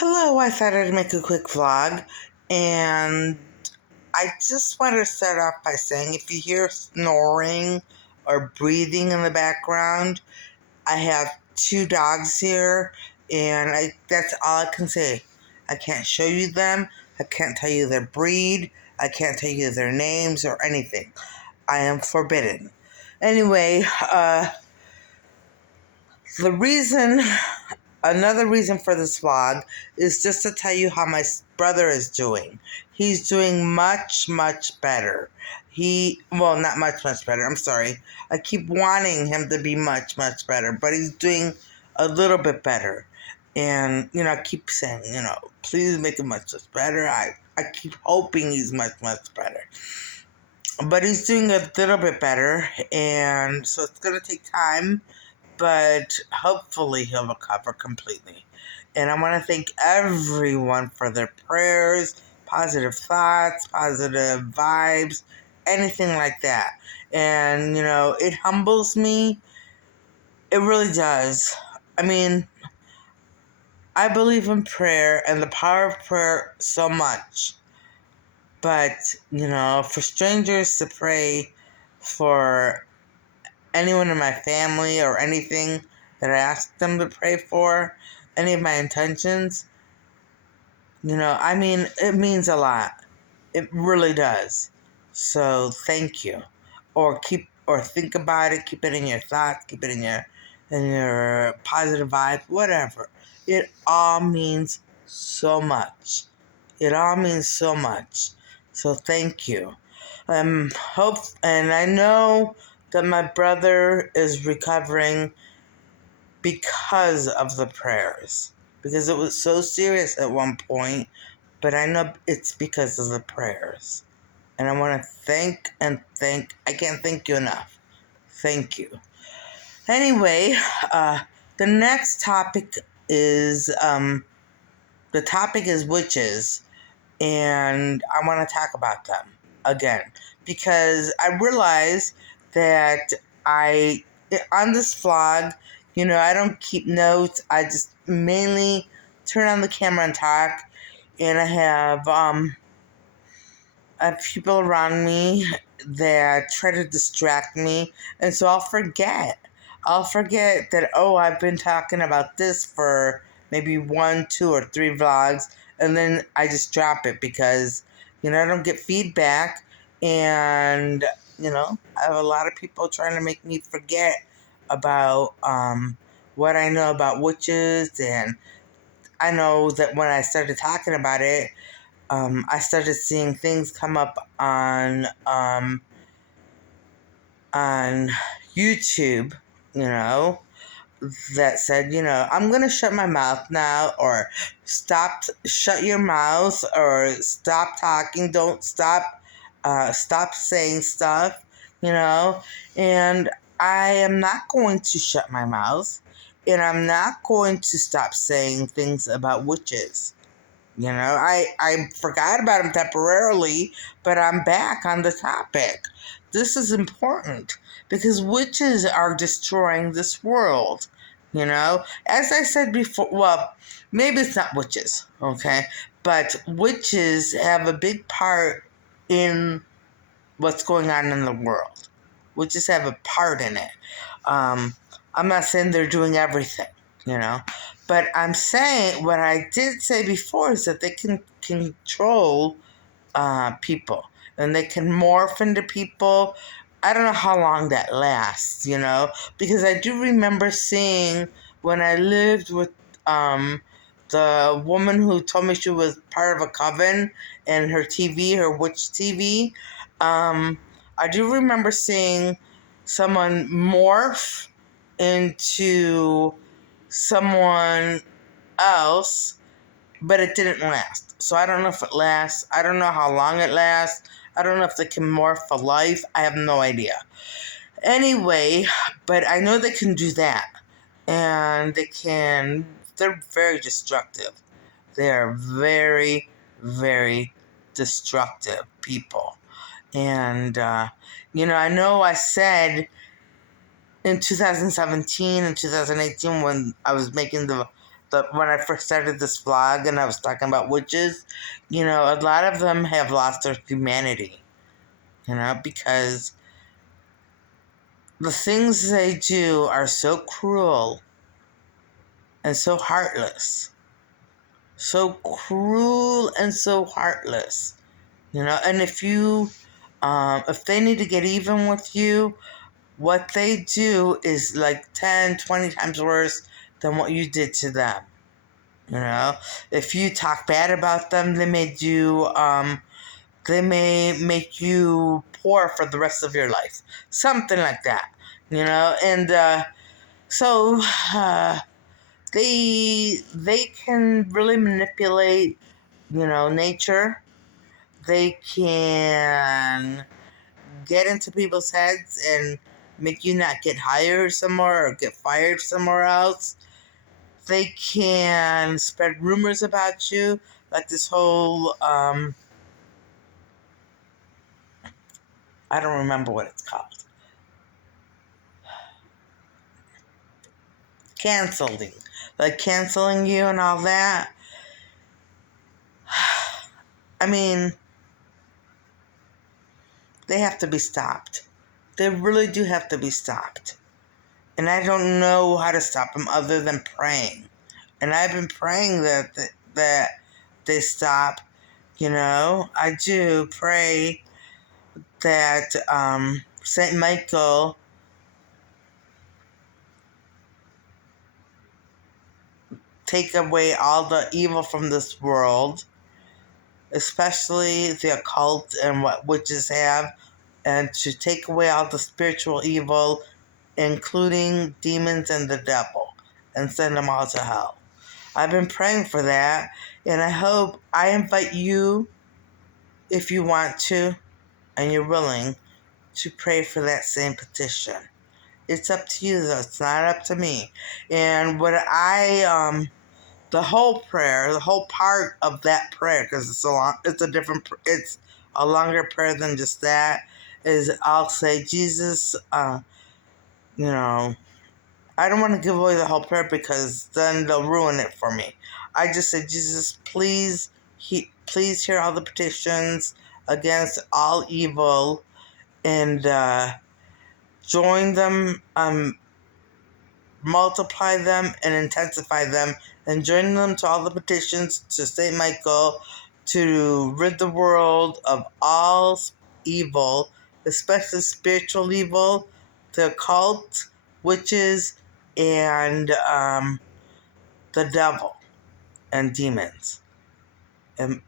Hello, I thought I'd make a quick vlog, and I just want to start off by saying if you hear snoring or breathing in the background, I have two dogs here, and that's all I can say. I can't show you them, I can't tell you their breed, I can't tell you their names or anything. I am forbidden. Anyway, the reason Another reason for this vlog is just to tell you how my brother is doing. He's doing much, much better. Not much, much better. I'm sorry. I keep wanting him to be much, much better, but he's doing a little bit better. And, I keep saying, please make him much, much better. I keep hoping he's much, much better. But he's doing a little bit better, and so it's going to take time, but hopefully he'll recover completely. And I want to thank everyone for their prayers, positive thoughts, positive vibes, anything like that. And, it humbles me. It really does. I mean, I believe in prayer and the power of prayer so much. But, for strangers to pray for anyone in my family or anything that I ask them to pray for, any of my intentions, it means a lot. It really does. So thank you. Or think about it, keep it in your thoughts, keep it in your positive vibe, whatever. It all means so much. It all means so much. So thank you. And I know that my brother is recovering because of the prayers. Because it was so serious at one point, but I know it's because of the prayers. And I want to I can't thank you enough. Thank you. Anyway, the next topic is, the topic is witches. And I want to talk about them again because I realize that on this vlog, I don't keep notes. I just mainly turn on the camera and talk, and I have people around me that try to distract me, and so I'll forget. I'll forget that, I've been talking about this for maybe 1, 2, or 3 vlogs, and then I just drop it because, I don't get feedback, and, I have a lot of people trying to make me forget about what I know about witches, and I know that when I started talking about it, I started seeing things come up on YouTube, that said, I'm gonna shut my mouth now, or shut your mouth, or stop talking, don't stop saying stuff, and I am not going to shut my mouth, and I'm not going to stop saying things about witches. I forgot about them temporarily, but I'm back on the topic. This is important because witches are destroying this world. As I said before, well, maybe it's not witches, okay? But witches have a big part in what's going on in the world. Witches have a part in it. I'm not saying they're doing everything, but I'm saying what I did say before is that they can control people, and they can morph into people. I don't know how long that lasts, because I do remember seeing when I lived with the woman who told me she was part of a coven, and her witch TV. I do remember seeing someone morph into someone else, but it didn't last. So I don't know if it lasts. I don't know how long it lasts. I don't know if they can morph for life. I have no idea. Anyway, but I know they can do that. And they're very destructive. They are very, very destructive people. And, I know I said in 2017 and 2018 when I was making the when I first started this vlog and I was talking about witches, a lot of them have lost their humanity, because the things they do are so cruel and so heartless. So cruel and so heartless. And if they need to get even with you, what they do is like 10, 20 times worse than what you did to them. If you talk bad about them, they may make you poor for the rest of your life. Something like that, and so they can really manipulate, nature. They can get into people's heads and make you not get hired somewhere or get fired somewhere else. They can spread rumors about you, like this whole, I don't remember what it's called. Canceling. Like canceling you and all that. I mean, they have to be stopped. They really do have to be stopped. And I don't know how to stop them other than praying. And I've been praying that they stop. I do pray that Saint Michael take away all the evil from this world, especially the occult and what witches have, and to take away all the spiritual evil, including demons and the devil, and send them all to hell. I've been praying for that, and I invite you, if you want to, and you're willing, to pray for that same petition. It's up to you, though. It's not up to me. And the whole prayer, the whole part of that prayer, because it's a longer prayer than just that, is I'll say, Jesus, I don't want to give away the whole prayer because then they'll ruin it for me. I just say, Jesus, please hear all the petitions against all evil and join them, multiply them and intensify them, and join them to all the petitions to St. Michael to rid the world of all evil, especially spiritual evil, the occult, witches, and the devil and demons. And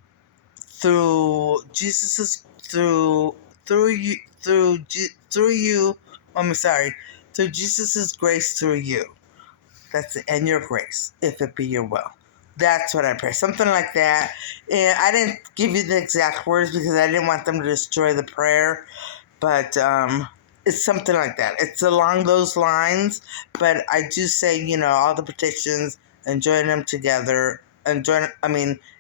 through Jesus's through Jesus's grace through you. That's it, and your grace, if it be your will. That's what I pray. Something like that. And I didn't give you the exact words because I didn't want them to destroy the prayer. But it's something like that. It's along those lines. But I do say, all the petitions and join them together and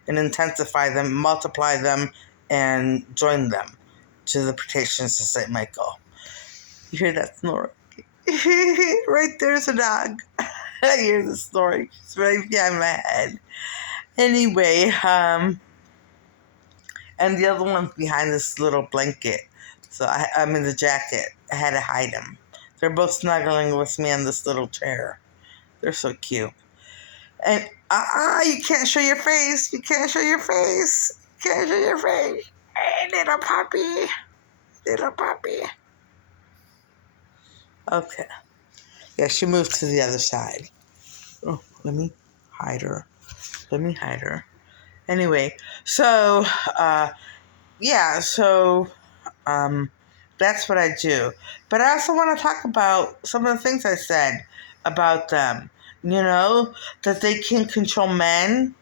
intensify them, multiply them, and join them to the petitions to St. Michael. You hear that snore? Right there's a dog. I hear the story. It's right behind my head. Anyway, and the other one's behind this little blanket. So I'm in the jacket. I had to hide them. They're both snuggling with me on this little chair. They're so cute. And you can't show your face. You can't show your face. You can't show your face. Hey, little puppy. Little puppy. Okay. Yeah, she moved to the other side. Oh, let me hide her. Anyway, so, that's what I do. But I also want to talk about some of the things I said about them. That they can control men.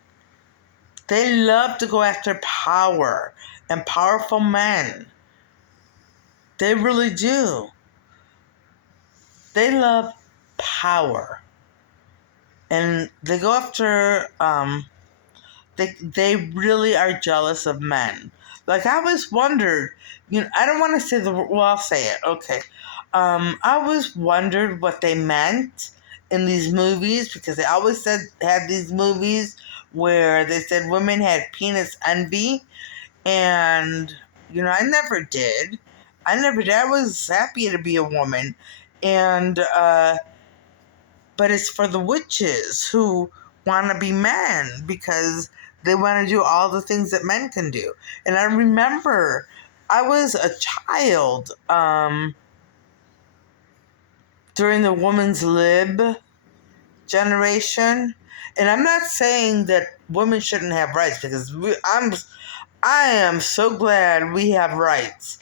They love to go after power and powerful men. They really do. They love power. And they go after, they really are jealous of men. Like, I always wondered, I don't want to say I'll say it, okay. I always wondered what they meant in these movies, because they always had these movies where they said women had penis envy, and I never did. I was happy to be a woman, and but it's for the witches who want to be men because they want to do all the things that men can do. And I remember I was a child during the women's lib generation. And I'm not saying that women shouldn't have rights, because I am so glad we have rights.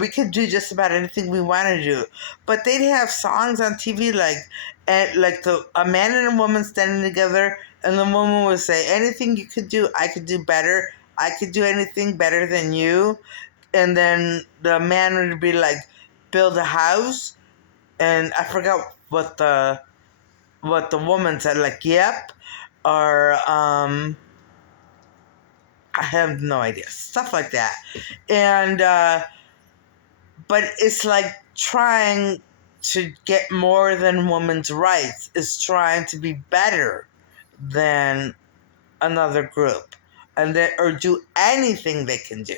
We could do just about anything we want to do. But they'd have songs on TV like a man and a woman standing together, and the woman would say, "Anything you could do, I could do better. I could do anything better than you." And then the man would be like, "Build a house," and I forgot what the woman said, like, "Yep," or I have no idea, stuff like that. And but it's like trying to get more than women's rights is trying to be better than another group, or do anything they can do.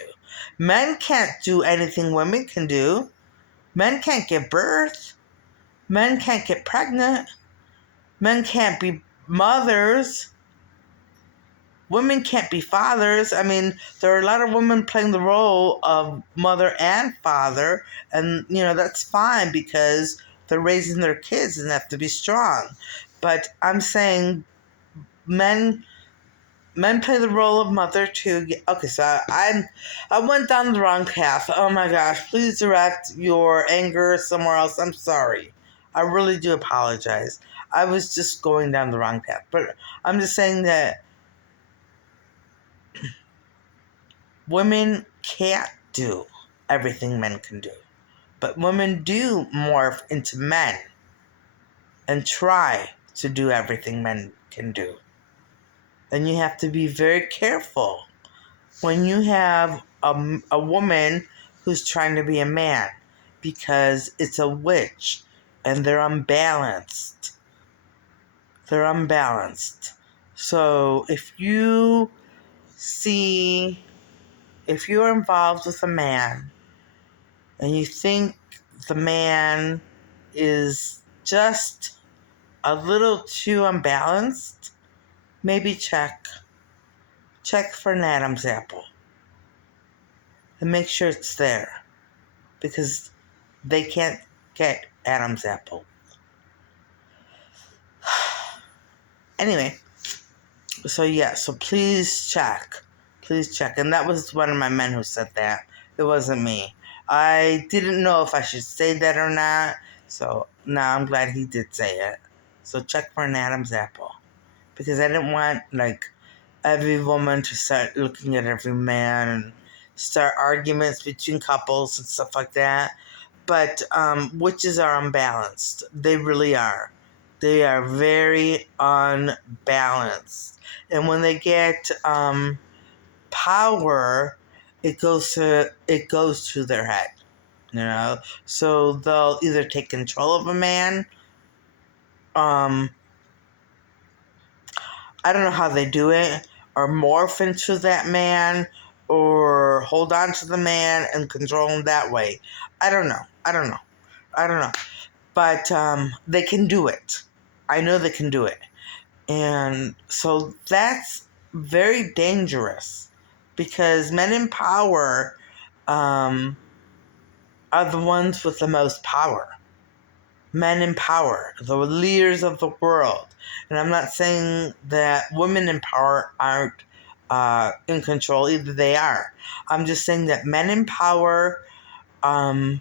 Men can't do anything women can do. Men can't give birth. Men can't get pregnant. Men can't be mothers. Women can't be fathers. I mean, there are a lot of women playing the role of mother and father, and that's fine because they're raising their kids and have to be strong. But I'm saying men play the role of mother too. Okay, so I went down the wrong path. Oh my gosh! Please direct your anger somewhere else. I'm sorry. I really do apologize. I was just going down the wrong path. But I'm just saying that women can't do everything men can do. But women do morph into men and try to do everything men can do. And you have to be very careful when you have a woman who's trying to be a man, because it's a witch and they're unbalanced. They're unbalanced. So if you're involved with a man and you think the man is just a little too unbalanced, maybe check for an Adam's apple and make sure it's there, because they can't get Adam's apple. Anyway, so please check. And that was one of my men who said that. It wasn't me. I didn't know if I should say that or not, so now I'm glad he did say it. So check for an Adam's apple, because I didn't want every woman to start looking at every man and start arguments between couples and stuff like that. But witches are unbalanced. They really are. They are very unbalanced. And when they get power, it goes to their head. So they'll either take control of a man. I don't know how they do it, or morph into that man, or hold on to the man and control him that way. I don't know. But they can do it. I know they can do it. And so that's very dangerous, because men in power are the ones with the most power. Men in power, the leaders of the world. And I'm not saying that women in power aren't in control. Either they are. I'm just saying that men in power are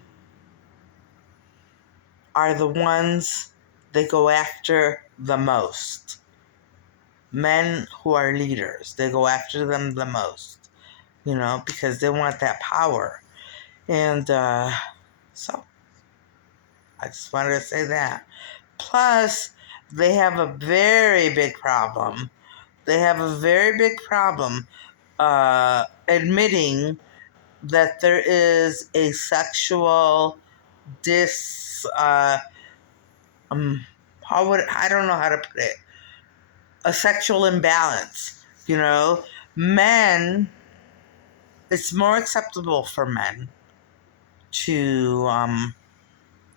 the ones they go after the most. Men who are leaders, they go after them the most, because they want that power. And so I just wanted to say that. Plus, they have a very big problem. Admitting that there is a sexual I don't know how to put it, a sexual imbalance. You know, men, it's more acceptable for men to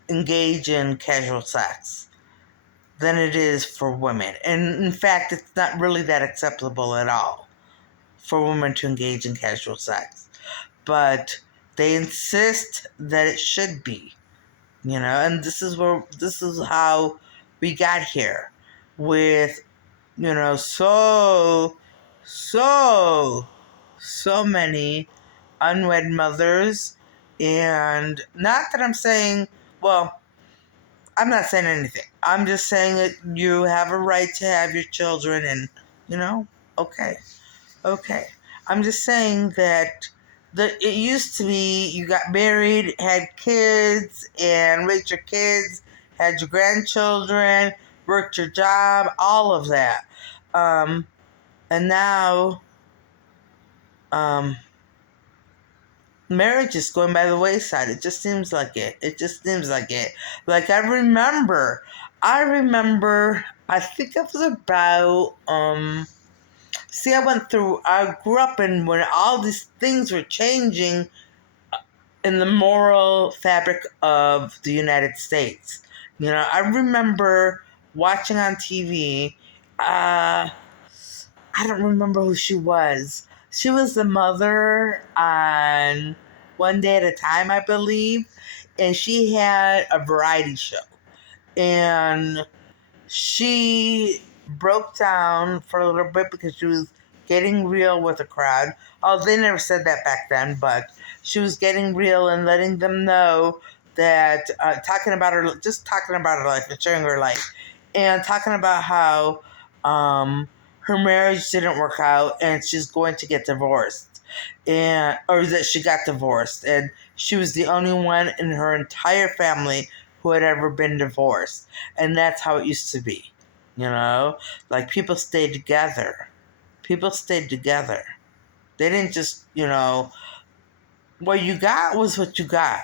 engage in casual sex than it is for women. And in fact, it's not really that acceptable at all for women to engage in casual sex. But they insist that it should be, and this is how we got here with, so so many unwed mothers. And not that I'm saying, well, I'm not saying anything. I'm just saying that you have a right to have your children, and, okay, okay. I'm just saying that it used to be you got married, had kids, and raised your kids, had your grandchildren, worked your job, all of that. And now, um, marriage is going by the wayside. It just seems like it. It just seems like it. Like I think it was about, I grew up in when all these things were changing in the moral fabric of the United States. I remember watching on TV, I don't remember who she was. She was the mother on One Day at a Time, I believe, and she had a variety show. And she broke down for a little bit because she was getting real with the crowd. Oh, they never said that back then, but she was getting real and letting them know that, talking about her life and sharing her life, and talking about how her marriage didn't work out and she's going to get divorced, or that she got divorced, and she was the only one in her entire family who had ever been divorced. And that's how it used to be. Like, people stayed together. People stayed together. They didn't just, what you got was what you got.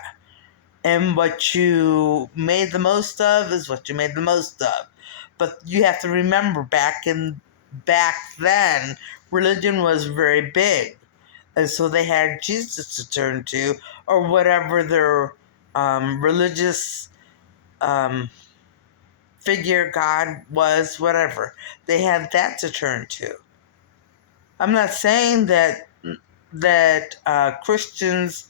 And what you made the most of is what you made the most of. But you have to remember, back then, religion was very big. And so they had Jesus to turn to, or whatever their religious figure, God was, whatever. They had that to turn to. I'm not saying that Christians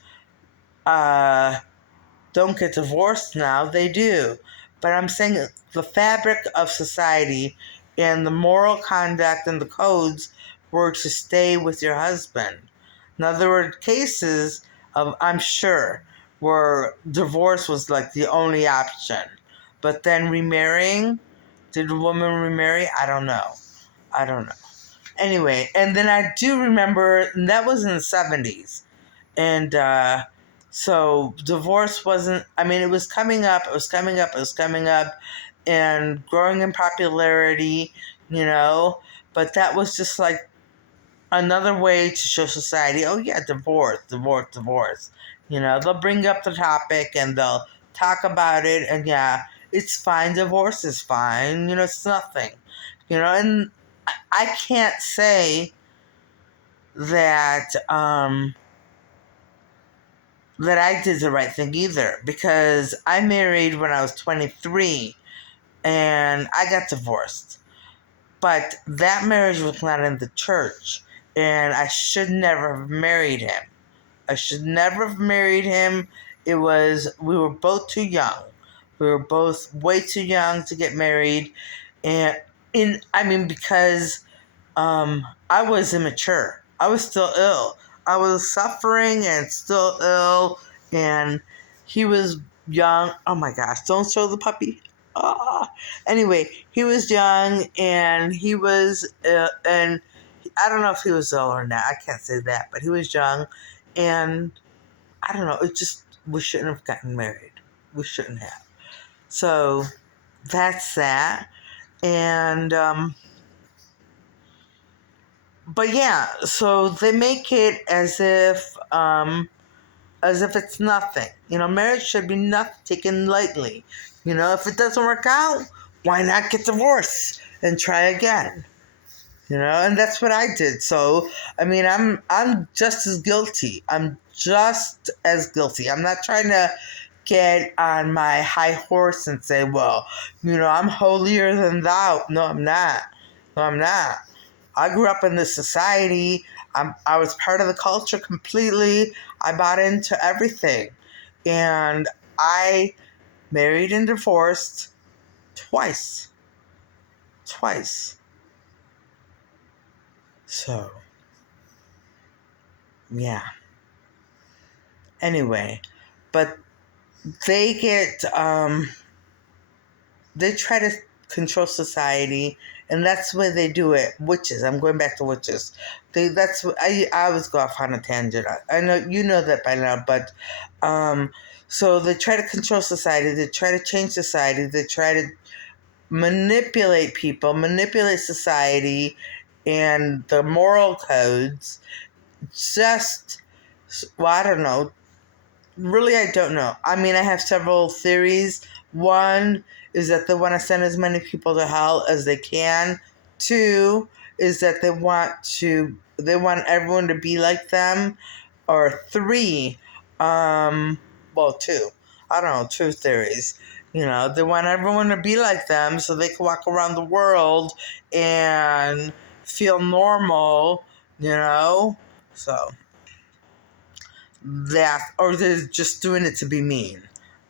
don't get divorced now. They do. But I'm saying the fabric of society and the moral conduct and the codes were to stay with your husband. Now, there were cases of, I'm sure, where divorce was like the only option. But then remarrying, did a woman remarry? I don't know. Anyway, and then I do remember, that was in the 70s. And so divorce wasn't, it was coming up, and growing in popularity, but that was just like another way to show society, oh yeah, divorce. They'll bring up the topic and they'll talk about it, and yeah, it's fine, divorce is fine, it's nothing. And I can't say that that I did the right thing either, because I married when I was 23 and I got divorced. But that marriage was not in the church, and I should never have married him. I should never have married him. We were both too young. We were both way too young to get married. And because I was immature. I was still ill. I was suffering and still ill, and he was young. Oh my gosh, don't show the puppy. Anyway, he was young, and he was, and I don't know if he was ill or not. I can't say that, but he was young, and I don't know. We shouldn't have gotten married. We shouldn't have. So that's that. And, but yeah, so they make it as if it's nothing. Marriage should be not taken lightly. If it doesn't work out, why not get divorced and try again? And that's what I did. So, I mean, I'm just as guilty. I'm just as guilty. I'm not trying to get on my high horse and say, well, I'm holier than thou. No, I'm not. No, I'm not. I grew up in this society. I was part of the culture completely. I bought into everything. And I married and divorced twice. Twice. So, yeah. Anyway, but they they try to control society, and that's where they do it. Witches. I'm going back to witches. That's what I always go off on a tangent. I know you know that by now, but so they try to control society. They try to change society. They try to manipulate people, manipulate society, and the moral codes. Just, well, I don't know. Really, I don't know. I mean, I have several theories. One is that they want to send as many people to hell as they can. Two is that they want everyone to be like them. Or three, two. I don't know, two theories. They want everyone to be like them so they can walk around the world and feel normal, So that, or they're just doing it to be mean.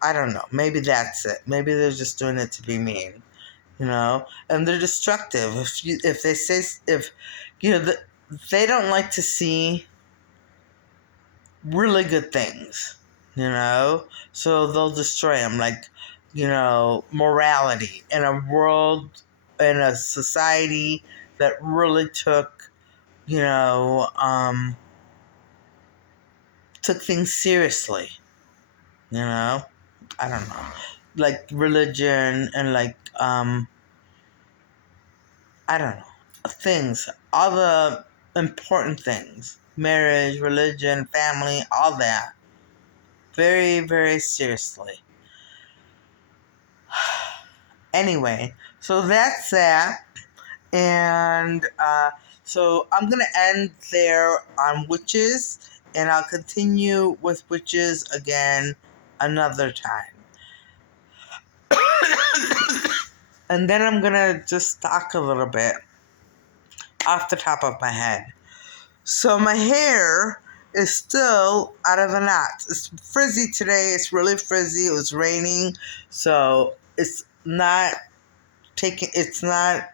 I don't know. Maybe that's it. Maybe they're just doing it to be mean, and they're destructive. If they say, if, they don't like to see really good things, so they'll destroy them, like, morality in a world, in a society that really took things seriously, I don't know, like religion and like, I don't know, things, all the important things, marriage, religion, family, all that, very, very seriously. Anyway, so that's that. And so I'm going to end there on witches, and I'll continue with witches again another time. And then I'm going to just talk a little bit off the top of my head. So my hair is still out of the knots. It's frizzy today. It's really frizzy. It was raining. So it's not it's not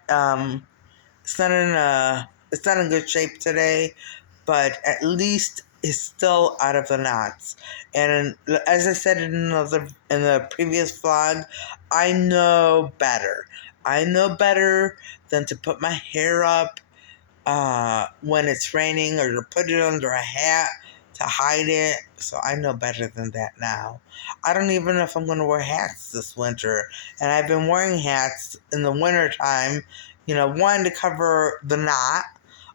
in good shape today, but at least it's still out of the knots. And as I said in the previous vlog, I know better. I know better than to put my hair up when it's raining, or to put it under a hat to hide it. So I know better than that now. I don't even know if I'm going to wear hats this winter. And I've been wearing hats in the winter time, one to cover the knot,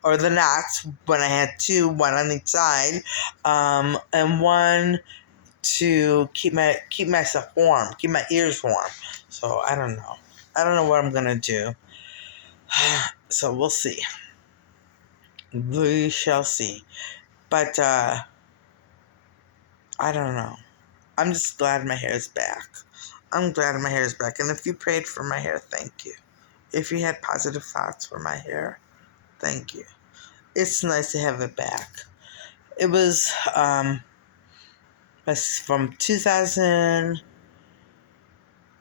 or the knots when I had two, one on each side, and one to keep myself warm, keep my ears warm. So I don't know. I don't know what I'm going to do. So we'll see. We shall see. But, I don't know. I'm just glad my hair is back. I'm glad my hair is back. And if you prayed for my hair, thank you. If you had positive thoughts for my hair, thank you. It's nice to have it back. It was, from 2000,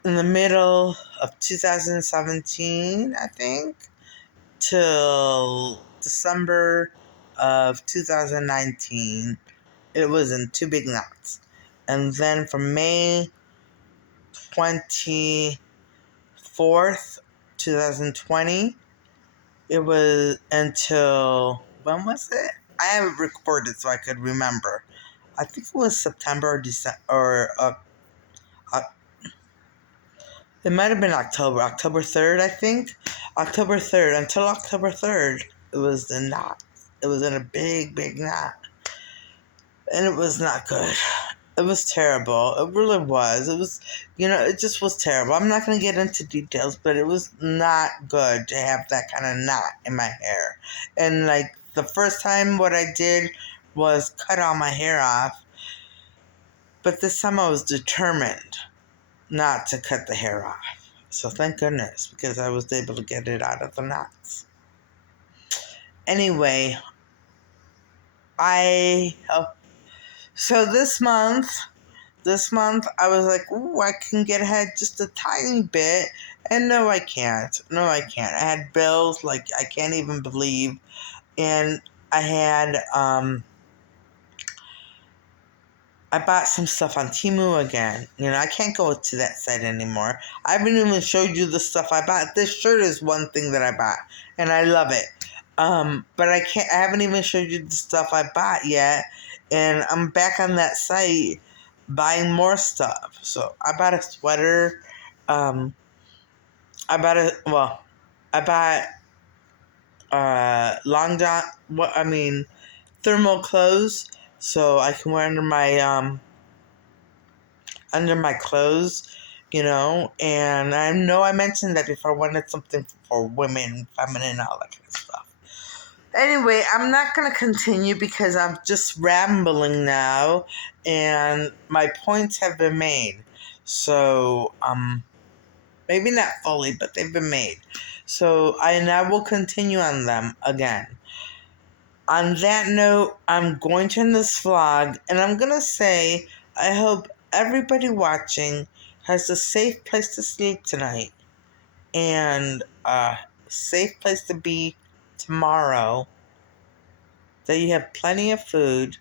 in the middle of 2017, I think, till December of 2019. It was in two big knots. And then from May 24th, 2020, it was until, when was it? I have it recorded so I could remember. I think it was September or December, or it might have been October 3rd, I think. October 3rd, until October 3rd, it was the knot. It was in a big, big knot. And it was not good. It was terrible. It really was. It was, it just was terrible. I'm not going to get into details, but it was not good to have that kind of knot in my hair. And like the first time, what I did was cut all my hair off, but this time I was determined not to cut the hair off. So thank goodness, because I was able to get it out of the knots. Anyway, so this month I was like, ooh, I can get ahead just a tiny bit. And no, I can't. I had bills like I can't even believe. And I had, I bought some stuff on Temu again. I can't go to that site anymore. I haven't even showed you the stuff I bought. This shirt is one thing that I bought, and I love it. But I haven't even showed you the stuff I bought yet, and I'm back on that site buying more stuff. So I bought a sweater. I bought long john. Thermal clothes, so I can wear under my clothes, and I know I mentioned that before. I wanted something for women, feminine, all that kind of stuff. Anyway, I'm not going to continue because I'm just rambling now, and my points have been made. So, maybe not fully, but they've been made. So, I will continue on them again. On that note, I'm going to end this vlog, and I'm going to say, I hope everybody watching has a safe place to sleep tonight, and a safe place to be tomorrow, that you have plenty of food,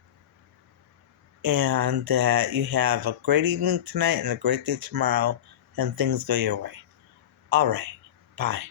and that you have a great evening tonight and a great day tomorrow, and things go your way. All right, bye.